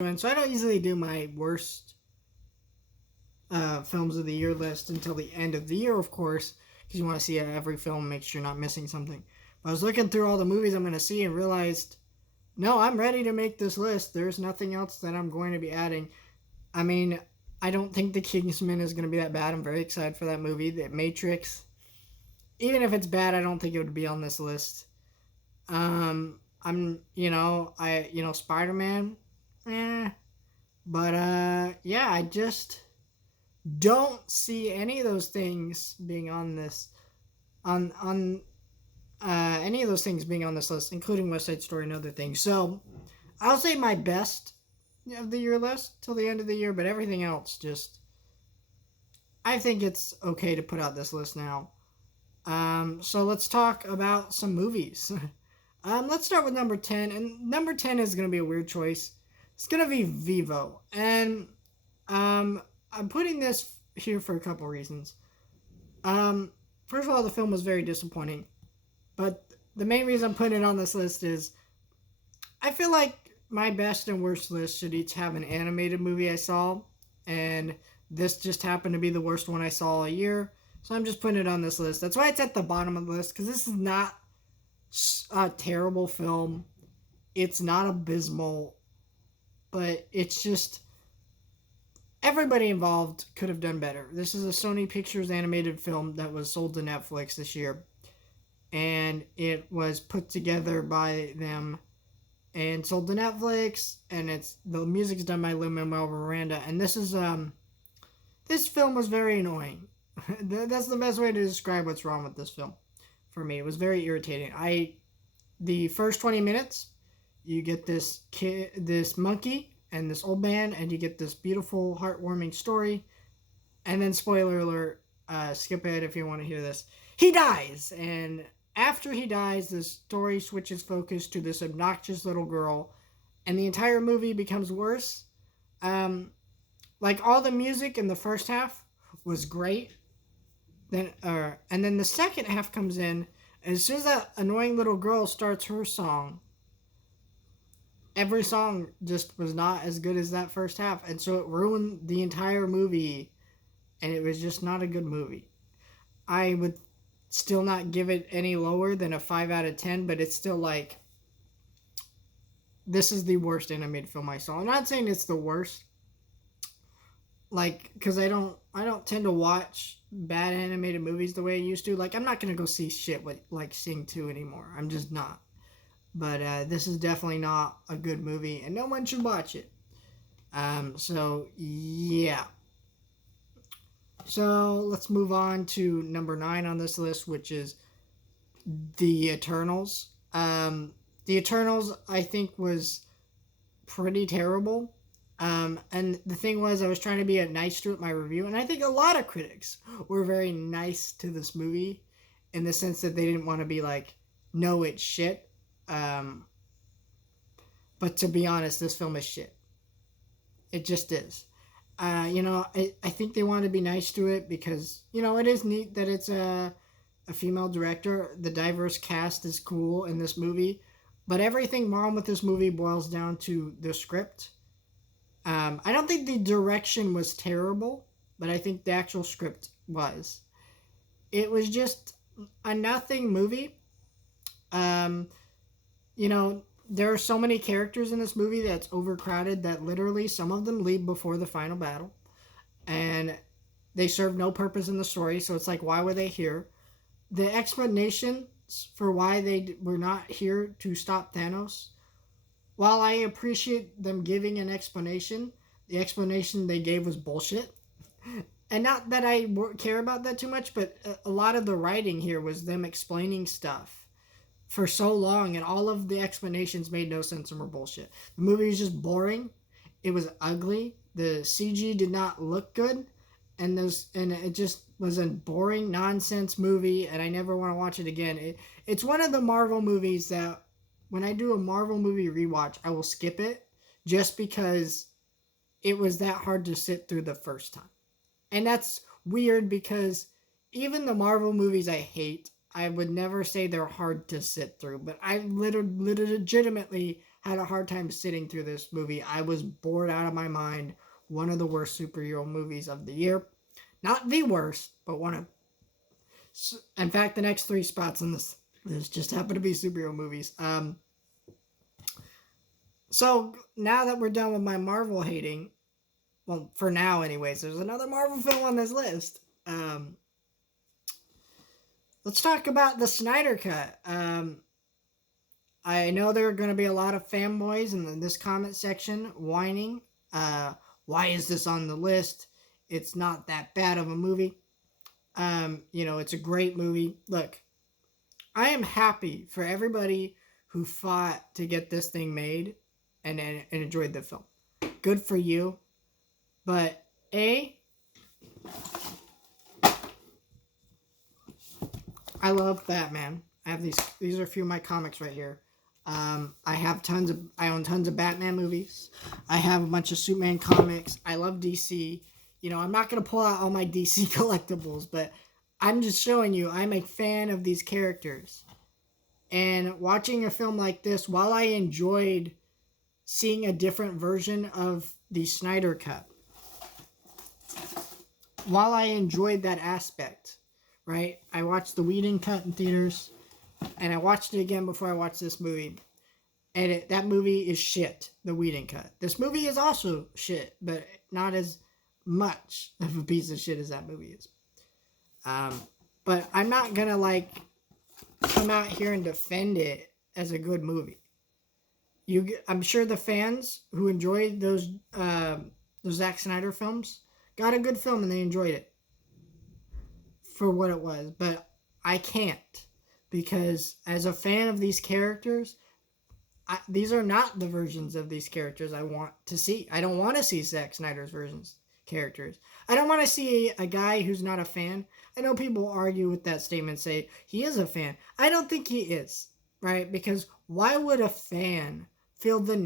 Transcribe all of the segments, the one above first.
And so I don't usually do my worst films of the year list until the end of the year, of course, because you want to see every film, make sure you're not missing something. But I was looking through all the movies I'm going to see and realized, no, I'm ready to make this list. There's nothing else that I'm going to be adding. I mean, I don't think The Kingsman is going to be that bad. I'm very excited for that movie. The Matrix, even if it's bad, I don't think it would be on this list. Spider-Man, eh. But yeah, I just don't see any of those things being on this on any of those things being on this list, including West Side Story and other things. So I'll say my best of the year list till the end of the year, but everything else just I think it's okay to put out this list now. So let's talk about some movies. Let's start with number 10, and number 10 is going to be a weird choice. It's going to be Vivo, and I'm putting this here for a couple reasons. First of all, the film was very disappointing, but the main reason I'm putting it on this list is I feel like my best and worst list should each have an animated movie I saw, and this just happened to be the worst one I saw all year, so I'm just putting it on this list. That's why it's at the bottom of the list, because this is not a terrible film. It's not abysmal, but it's just everybody involved could have done better. This is a Sony Pictures animated film that was sold to Netflix this year, and it was put together by them and sold to Netflix, and the music's done by Lin-Manuel Miranda, and this film was very annoying. That's the best way to describe what's wrong with this film for me. It was very irritating. The first 20 minutes, you get this monkey and this old man, and you get this beautiful, heartwarming story. And then, spoiler alert, skip ahead if you want to hear this. He dies, and after he dies, the story switches focus to this obnoxious little girl, and the entire movie becomes worse. Like, all the music in the first half was great. And then the second half comes in, and as soon as that annoying little girl starts her song, every song just was not as good as that first half, and so it ruined the entire movie, and it was just not a good movie. I would still not give it any lower than a 5 out of 10, but it's still like, this is the worst animated film I saw. I'm not saying it's the worst, like, because I don't tend to watch bad animated movies the way I used to. Like, I'm not gonna go see shit with like Sing 2 anymore. I'm just not. But this is definitely not a good movie, and no one should watch it. So yeah. So let's move on to number 9 on this list, which is The Eternals. The Eternals, I think, was pretty terrible. And the thing was, I was trying to be nice to it, my review, and I think a lot of critics were very nice to this movie in the sense that they didn't want to be like, no, it's shit. But to be honest, this film is shit. It just is. I think they want to be nice to it because, it is neat that it's a female director. The diverse cast is cool in this movie. But everything wrong with this movie boils down to the script. I don't think the direction was terrible, but I think the actual script was. It was just a nothing movie. There are so many characters in this movie that's overcrowded that literally some of them leave before the final battle. And they serve no purpose in the story, so it's like, why were they here? The explanations for why they were not here to stop Thanos, while I appreciate them giving an explanation, the explanation they gave was bullshit. And not that I care about that too much, but a lot of the writing here was them explaining stuff for so long, and all of the explanations made no sense and were bullshit. The movie was just boring. It was ugly. The CG did not look good, and it just was a boring nonsense movie, and I never want to watch it again. It's one of the Marvel movies that when I do a Marvel movie rewatch, I will skip it just because it was that hard to sit through the first time. And that's weird because even the Marvel movies I hate, I would never say they're hard to sit through, but I legitimately had a hard time sitting through this movie. I was bored out of my mind. One of the worst superhero movies of the year. Not the worst, but one of. In fact, the next 3 spots on this just happen to be superhero movies. So now that we're done with my Marvel hating, well, for now, anyways, there's another Marvel film on this list. Let's talk about the Snyder Cut. I know there are going to be a lot of fanboys in this comment section whining. Why is this on the list? It's not that bad of a movie. It's a great movie. Look, I am happy for everybody who fought to get this thing made and enjoyed the film. Good for you. But I love Batman. I have these are a few of my comics right here. I own tons of Batman movies. I have a bunch of Superman comics. I love DC. I'm not going to pull out all my DC collectibles, but I'm just showing you I'm a fan of these characters. And watching a film like this, while I enjoyed seeing a different version of the Snyder Cut, while I enjoyed that aspect, right? I watched the Whedon cut in theaters, and I watched it again before I watched this movie. And that movie is shit, the Whedon cut. This movie is also shit, but not as much of a piece of shit as that movie is. But I'm not going to, come out here and defend it as a good movie. I'm sure the fans who enjoyed those Zack Snyder films got a good film and they enjoyed it for what it was. But I can't, because as a fan of these characters, these are not the versions of these characters I want to see. I don't want to see Zack Snyder's characters. I don't want to see a guy who's not a fan. I know people argue with that statement, say he is a fan. I don't think he is, right? Because why would a fan feel the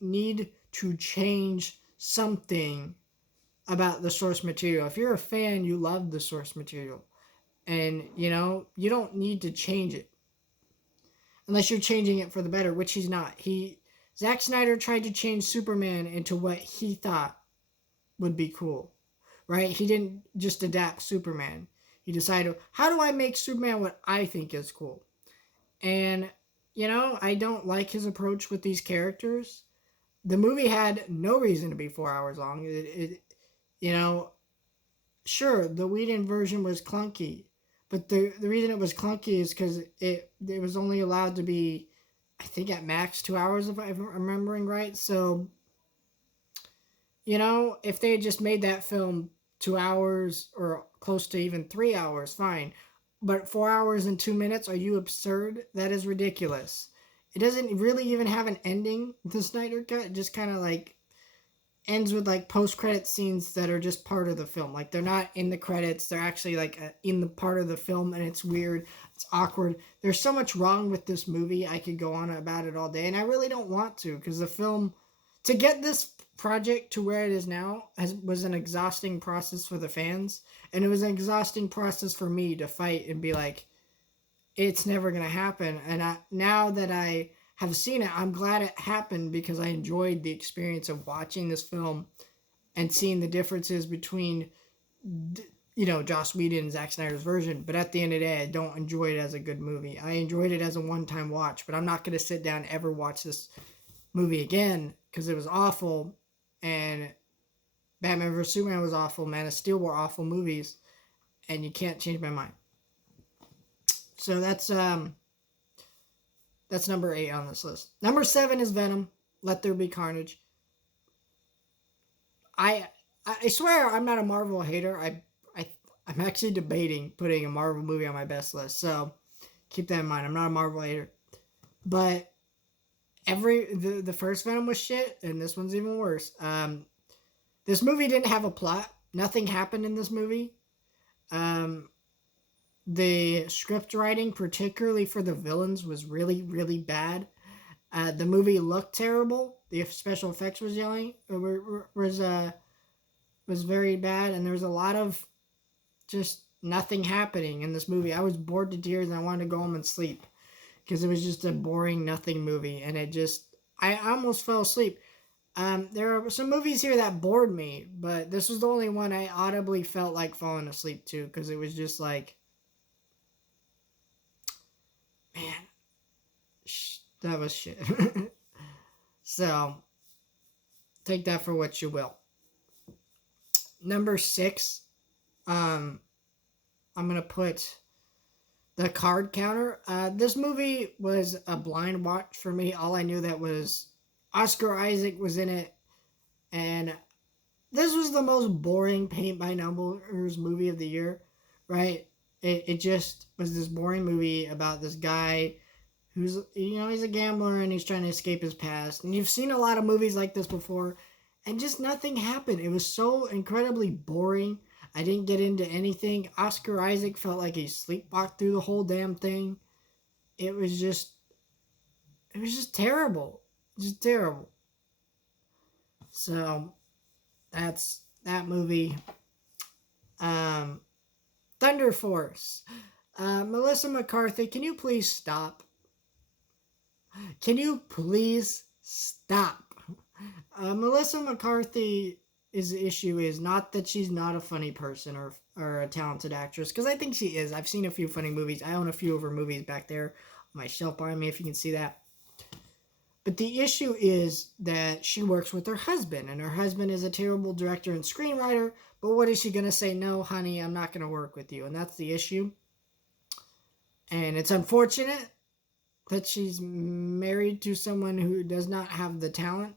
need to change something about the source material? If you're a fan, you love the source material. And, you don't need to change it. Unless you're changing it for the better, which he's not. Zack Snyder tried to change Superman into what he thought would be cool, right? He didn't just adapt Superman. He decided, how do I make Superman what I think is cool? And, I don't like his approach with these characters. The movie had no reason to be 4 hours long. Sure, the Whedon version was clunky. But the reason it was clunky is because it was only allowed to be, I think, at max 2 hours, if I'm remembering right. So, if they had just made that film 2 hours or close to even 3 hours, fine. But 4 hours and 2 minutes, are you absurd? That is ridiculous. It doesn't really even have an ending, the Snyder Cut. It just kind of ends with post-credit scenes that are just part of the film. They're not in the credits. They're actually in the part of the film, and it's weird. It's awkward. There's so much wrong with this movie. I could go on about it all day, and I really don't want to, because the film, to get this project to where it is now, was an exhausting process for the fans, and it was an exhausting process for me to fight and be like, it's never going to happen. And now that I have seen it, I'm glad it happened, because I enjoyed the experience of watching this film and seeing the differences between, Joss Whedon and Zack Snyder's version. But at the end of the day, I don't enjoy it as a good movie. I enjoyed it as a one-time watch, but I'm not going to sit down and ever watch this movie again, because it was awful, and Batman vs. Superman was awful, Man of Steel were awful movies, and you can't change my mind. So that's number 8 on this list. Number 7 is Venom, Let There Be Carnage. I swear I'm not a Marvel hater. I'm actually debating putting a Marvel movie on my best list, so keep that in mind. I'm not a Marvel hater. But the first Venom was shit, and this one's even worse. This movie didn't have a plot. Nothing happened in this movie. The script writing, particularly for the villains, was really, really bad. The movie looked terrible. The special effects was very bad, and there was a lot of just nothing happening in this movie. I was bored to tears, and I wanted to go home and sleep, because it was just a boring nothing movie, and I almost fell asleep. There are some movies here that bored me, but this was the only one I audibly felt like falling asleep to because it was just like, man, that was shit. So take that for what you will. Number 6, um, I'm gonna put The Card Counter. This movie was a blind watch for me. All I knew that was Oscar Isaac was in it, and this was the most boring paint by numbers movie of the year, right? It just was this boring movie about this guy who's, he's a gambler and he's trying to escape his past. And you've seen a lot of movies like this before, and just nothing happened. It was so incredibly boring. I didn't get into anything. Oscar Isaac felt like he sleepwalked through the whole damn thing. It was just terrible. Just terrible. So that's that movie. Thunder Force. Melissa McCarthy, can you please stop? Can you please stop? Melissa McCarthy's issue is not that she's not a funny person or a talented actress, because I think she is. I've seen a few funny movies. I own a few of her movies back there on my shelf behind me, if you can see that. But the issue is that she works with her husband, and her husband is a terrible director and screenwriter, but what is she going to say? No, honey, I'm not going to work with you. And that's the issue. And it's unfortunate that she's married to someone who does not have the talent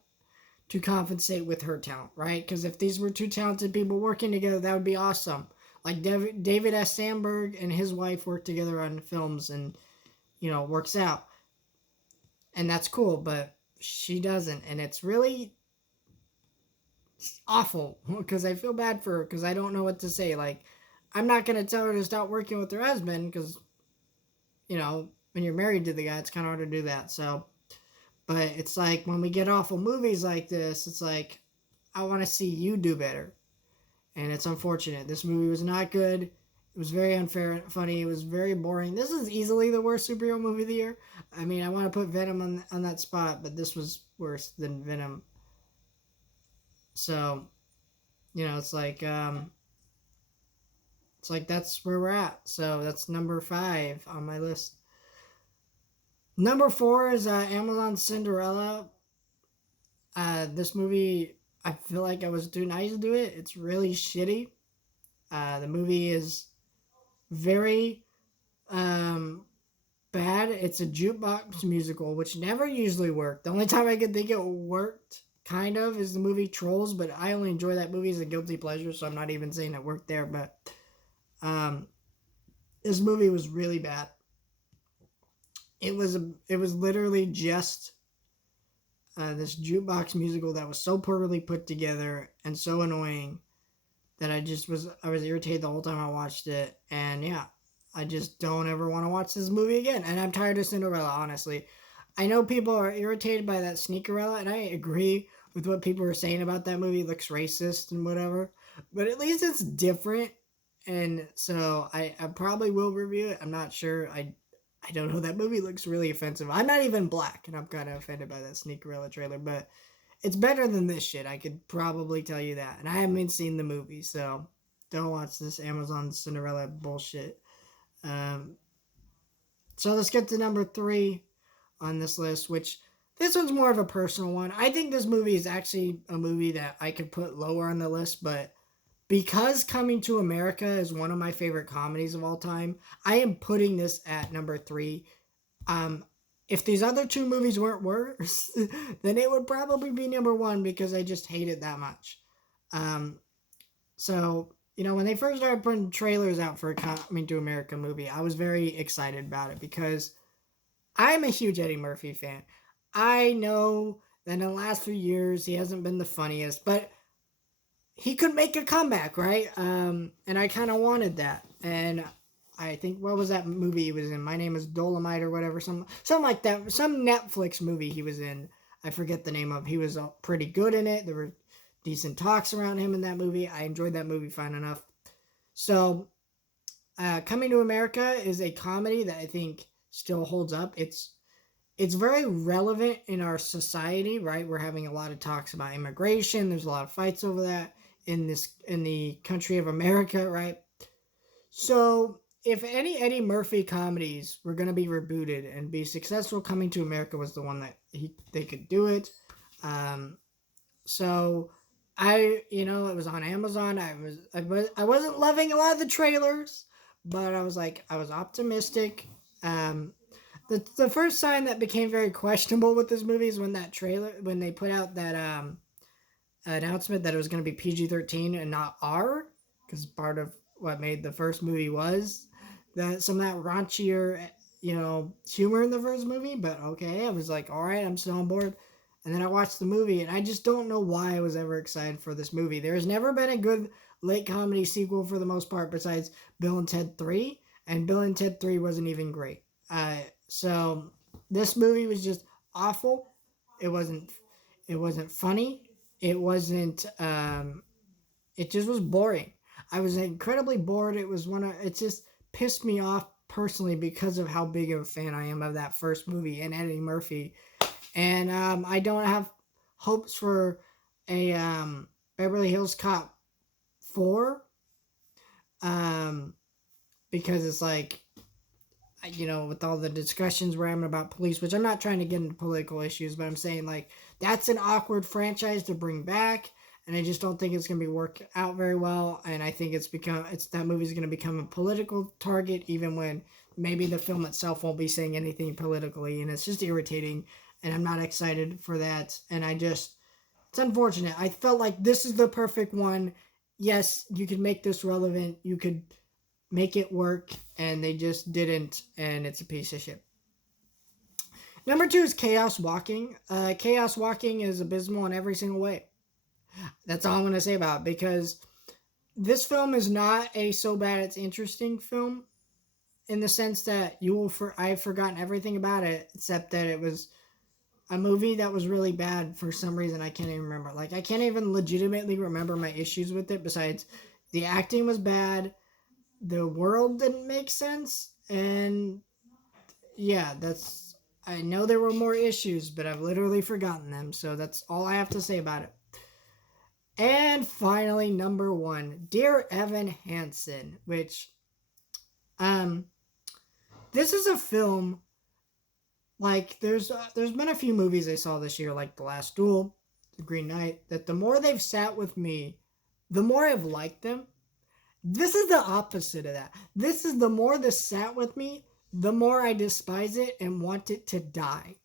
to compensate with her talent, right? Because if these were two talented people working together, that would be awesome. Like David S. Sandberg and his wife work together on films, and, it works out. And that's cool, but she doesn't. And it's really awful because I feel bad for her because I don't know what to say. Like, I'm not going to tell her to stop working with her husband because, when you're married to the guy, it's kind of hard to do that. So, but it's like when we get awful movies like this, it's like, I want to see you do better. And it's unfortunate. This movie was not good. It was very unfair and funny. It was very boring. This is easily the worst superhero movie of the year. I mean, I want to put Venom on that spot, but this was worse than Venom. So, it's like that's where we're at. So that's number 5 on my list. Number 4 is Amazon's Cinderella. This movie, I feel like I was too nice to do it. It's really shitty. The movie is very bad. It's a jukebox musical, which never usually worked. The only time I could think it worked, kind of, is the movie Trolls, but I only enjoy that movie as a guilty pleasure, so I'm not even saying it worked there, but this movie was really bad. It was literally just this jukebox musical that was so poorly put together and so annoying that I was irritated the whole time I watched it. And yeah, I just don't ever want to watch this movie again. And I'm tired of Cinderella, honestly. I know people are irritated by that Sneakerella, and I agree with what people are saying about that movie. It looks racist and whatever, but at least it's different. And so I probably will review it. I'm not sure. I don't know. That movie looks really offensive. I'm not even black, and I'm kind of offended by that Sneakerella trailer, but it's better than this shit. I could probably tell you that. And I haven't seen the movie, so don't watch this Amazon Cinderella bullshit. So let's get to number 3 on this list, which this one's more of a personal one. I think this movie is actually a movie that I could put lower on the list, but because Coming to America is one of my favorite comedies of all time, I am putting this at number 3. If these other 2 movies weren't worse, then it would probably be number 1 because I just hate it that much. So, when they first started putting trailers out for a Coming to America movie, I was very excited about it because I'm a huge Eddie Murphy fan. I know that in the last few years he hasn't been the funniest, but he could make a comeback, right? And I kind of wanted that. And I think, what was that movie he was in? My Name is Dolomite or whatever. Something like that. Some Netflix movie he was in. I forget the name of. He was pretty good in it. There were decent talks around him in that movie. I enjoyed that movie fine enough. So, Coming to America is a comedy that I think still holds up. It's it's very relevant in our society, right? We're having a lot of talks about immigration. There's a lot of fights over that in the country of America, right? So if any Eddie Murphy comedies were going to be rebooted and be successful, Coming to America was the one that they could do it. Um, so it was on Amazon. I wasn't loving a lot of the trailers, but I was optimistic. Um, the first sign that became very questionable with this movie is when they put out that announcement that it was going to be PG-13 and not R, because part of what made the first movie was that some of that raunchier, humor in the first movie. But okay, I was like, all right, I'm still on board. And then I watched the movie, and I just don't know why I was ever excited for this movie. There has never been a good late comedy sequel for the most part, besides Bill and Ted 3, and Bill and Ted 3 wasn't even great. So this movie was just awful. It wasn't. It wasn't funny. It wasn't. It just was boring. I was incredibly bored. It just pissed me off personally because of how big of a fan I am of that first movie and Eddie Murphy. And I don't have hopes for a Beverly Hills Cop 4 because it's like, with all the discussions we're having about police, which I'm not trying to get into political issues, but I'm saying, like, that's an awkward franchise to bring back, and I just don't think it's going to be work out very well, and I think that movie's going to become a political target, even when maybe the film itself won't be saying anything politically, and it's just irritating, and I'm not excited for that, and it's unfortunate. I felt like this is the perfect one. Yes, you could make this relevant, you could make it work, and they just didn't, and it's a piece of shit. Number 2 is Chaos Walking. Chaos Walking is abysmal in every single way. That's all I'm going to say about it, because this film is not a so bad it's interesting film, in the sense that I've forgotten everything about it, except that it was a movie that was really bad for some reason I can't even remember. Like, I can't even legitimately remember my issues with it, besides the acting was bad, the world didn't make sense, and yeah, I know there were more issues, but I've literally forgotten them, so that's all I have to say about it. And finally, number 1, Dear Evan Hansen, which this is a film, like, there's been a few movies I saw this year, like The Last Duel, The Green Knight, that the more they've sat with me, the more I've liked them. This is the opposite of that. This is the more this sat with me, the more I despise it and want it to die.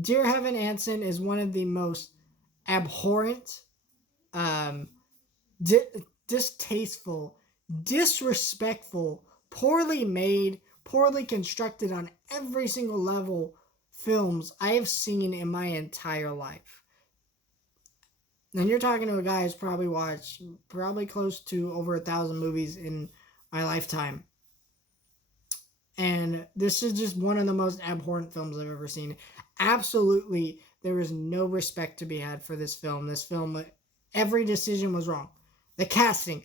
Dear Evan Hansen is one of the most abhorrent, distasteful, disrespectful, poorly made, poorly constructed on every single level films I have seen in my entire life. And you're talking to a guy who's probably watched close to over 1,000 movies in my lifetime. And this is just one of the most abhorrent films I've ever seen. Absolutely, there is no respect to be had for this film. This film, every decision was wrong. The casting,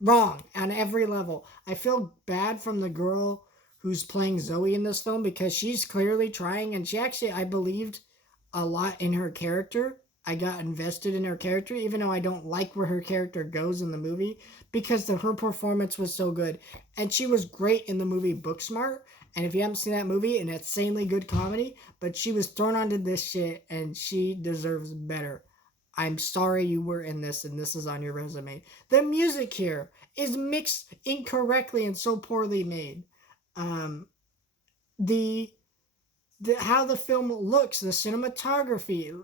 wrong on every level. I feel bad from the girl who's playing Zoe in this film, because she's clearly trying, and I believed a lot in her character. I got invested in her character, even though I don't like where her character goes in the movie, because her performance was so good. And she was great in the movie Booksmart. And if you haven't seen that movie, an insanely good comedy, but she was thrown onto this shit, and she deserves better. I'm sorry you were in this, and this is on your resume. The music here is mixed incorrectly and so poorly made. How the film looks, the cinematography,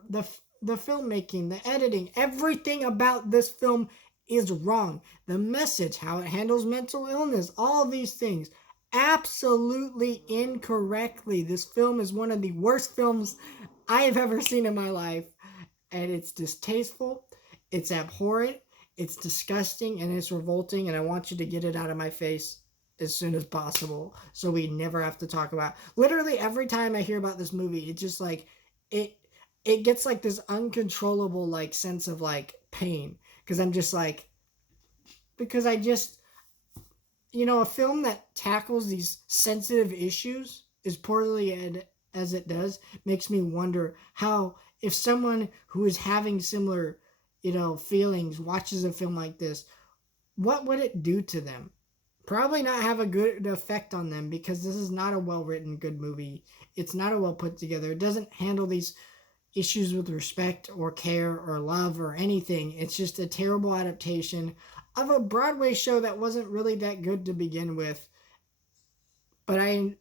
the filmmaking, the editing, everything about this film is wrong. The message, how it handles mental illness, all these things, absolutely incorrectly. This film is one of the worst films I have ever seen in my life, and it's distasteful, it's abhorrent, it's disgusting, and it's revolting, and I want you to get it out of my face as soon as possible, so we never have to talk about it. Literally every time I hear about this movie, it's just like, it gets like this uncontrollable like sense of like pain, because I'm just like, because I just, a film that tackles these sensitive issues as poorly as it does makes me wonder how, if someone who is having similar, feelings watches a film like this, what would it do to them? Probably not have a good effect on them, because this is not a well written good movie. It's not a well put together. It doesn't handle these issues with respect or care or love or anything. It's just a terrible adaptation of a Broadway show that wasn't really that good to begin with. But I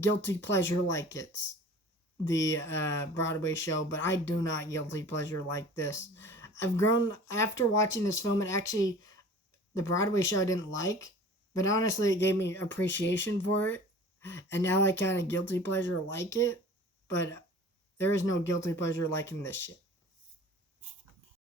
guilty pleasure like it's the Broadway show, but I do not guilty pleasure like this. I've grown after watching this film, and actually, the Broadway show I didn't like, but honestly, it gave me appreciation for it, and now I kind of guilty pleasure like it, but there is no guilty pleasure liking this shit.